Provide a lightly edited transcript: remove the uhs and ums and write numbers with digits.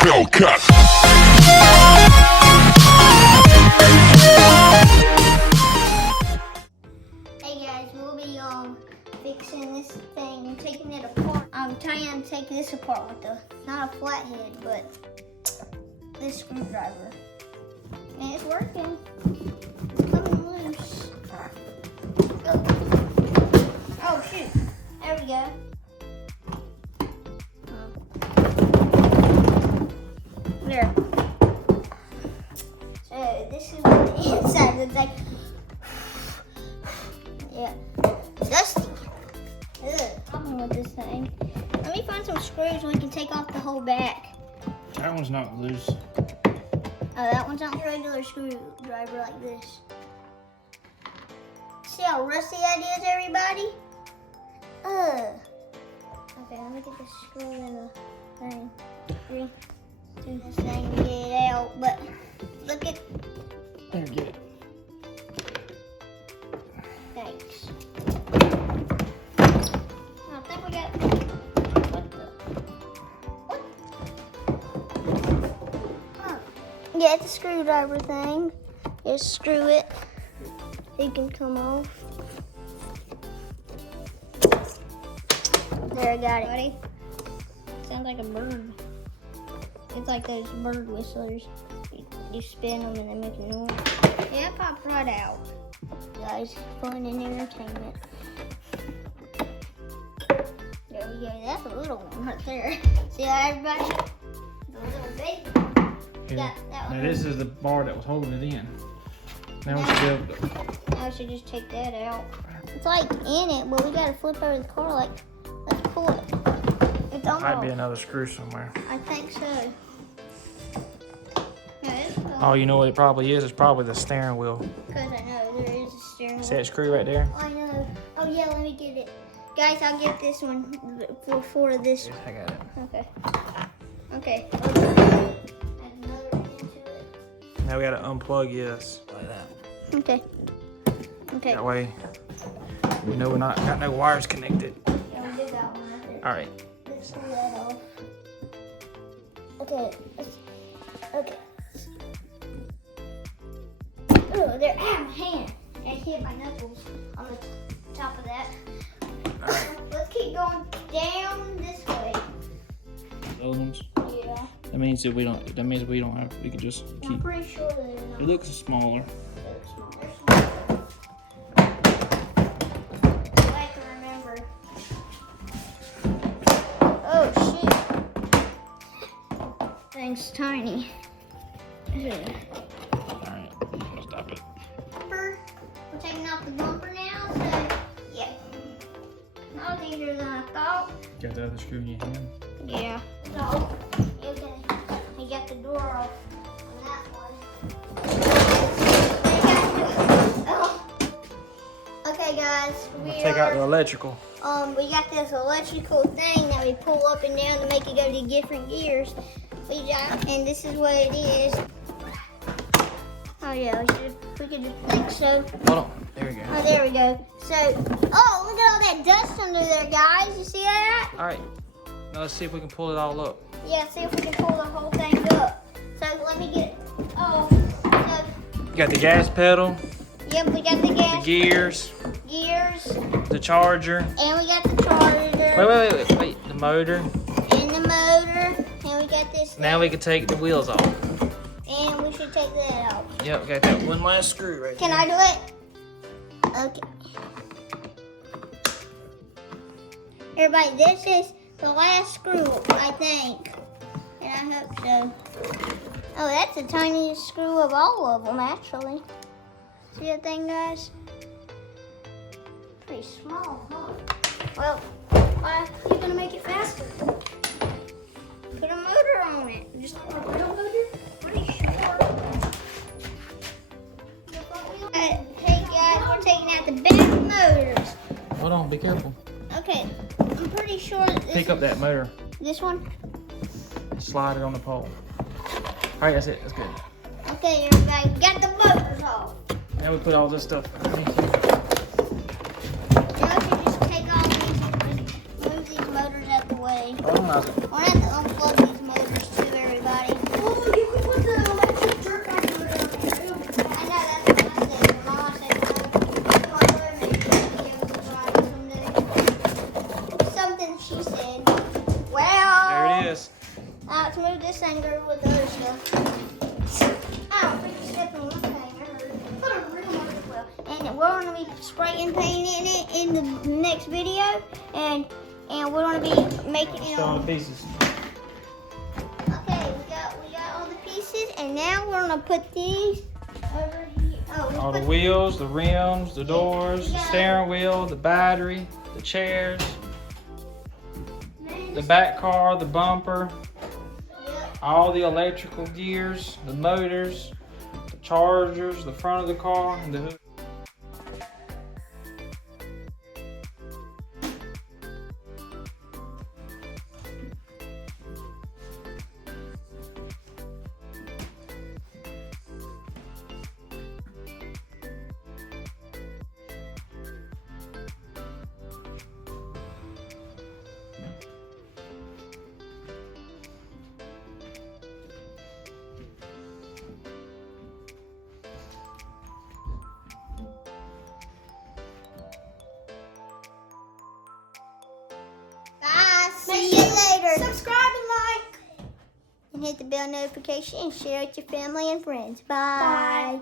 Hellcat. Hey guys, we'll be fixing this thing and taking it apart. I'm trying to take this apart with not a flathead, but this screwdriver. And it's working. It's coming loose. Go. Oh shoot. There we go. There. So this is what the inside looks like. Yeah. Dusty. Ugh. Problem with this thing. Let me find some screws so we can take off the whole back. That one's not loose. Oh, that one's not a regular screwdriver like this. See how rusty that is, everybody? Ugh. Okay, let me get the screw in the thing. Do this thing to get it out, but look at. There, get it. Thanks. I think we got. What the? What? Huh. Yeah, it's a screwdriver thing. Just screw it. It can come off. There, I got it. Buddy. Sounds like a bird. It's like those bird whistlers. You spin them and they make a noise. Yeah, it popped right out. Guys, fun and entertainment. There we go. That's a little one right there. See how everybody? The little baby. Here. That Now this is the bar that was holding it in. Now we should be able to. Now we should just take that out. It's like in it, but we gotta flip over the car. Like, let's pull it. It's almost. Might be another screw somewhere. I think so. Oh, you know what it probably is? It's probably the steering wheel. Because I know there is a steering wheel. See that screw right there? I know. Oh yeah, let me get it. Guys, I'll get this one for this. Yeah, I got it. Okay. Okay. Add another into it. Now we gotta unplug this like that. Okay. Okay. That way we know we're not got no wires connected. Yeah, we did that one right there. All right. Let's pull that off. Okay. Okay. Oh, there! Ah, my hand! I hit my knuckles on the top of that. Let's keep going down this way. Those ones. Yeah. That means that we don't. That means we don't have. We can just keep. I'm pretty sure they're not. It looks smaller. I can remember. Oh shoot! Thing's tiny. Alright, stop it. Bumper. We're taking off the bumper now, so yeah. Not easier than I thought. Got the other screw in your hand? Yeah. So, okay. I got the door off on that one. Oh. Okay, guys. Take out the electrical. We got this electrical thing that we pull up and down to make it go to different gears. And this is what it is. Oh yeah, we could just think so. Hold on. There we go. Oh, there we go. So, oh, look at all that dust under there, guys. You see that? All right. Now let's see if we can pull it all up. Yeah, see if we can pull the whole thing up. So let me get it. Oh, so, You got the gas pedal, yep, we got the gas. the gears, the charger. And we got the charger. Wait. The motor. And the motor. And we got this thing. Now we can take the wheels off. And we should take that out. Yep, got that one last screw right Can there. I do it? Okay. Everybody, this is the last screw, I think. And I hope so. Oh, that's the tiniest screw of all of them, actually. See that thing, guys? Pretty small, huh? Well, you're going to make it faster. Put a motor on it. Just a real motor? Pretty sure. Hey guys, we're taking out the back motors. Hold on, be careful. Okay, I'm pretty sure that this Pick up that motor. This one? Slide it on the pole. All right, that's it. That's good. Okay, everybody, we got the motors off. Now we put all this stuff underneath. Now we should just take off these and just move these motors out the way. Organize it. We're going to have to unplug these motors too, everybody. let's move this thing over with the other stuff. Oh, freaking step on one thing. I heard. Put a real mark as well. And we're going to be spraying paint in it in the next video. And we're going to be making it Showing on. the pieces. Okay, we got all the pieces. And now we're going to put these over here. Oh, All the wheels, the rims, the doors, the steering wheel, the battery, the chairs, the back car, the bumper, all the electrical gears, the motors, the chargers, the front of the car, and the hood. Guys, see you later. Subscribe and like. And hit the bell notification and share it with your family and friends. Bye.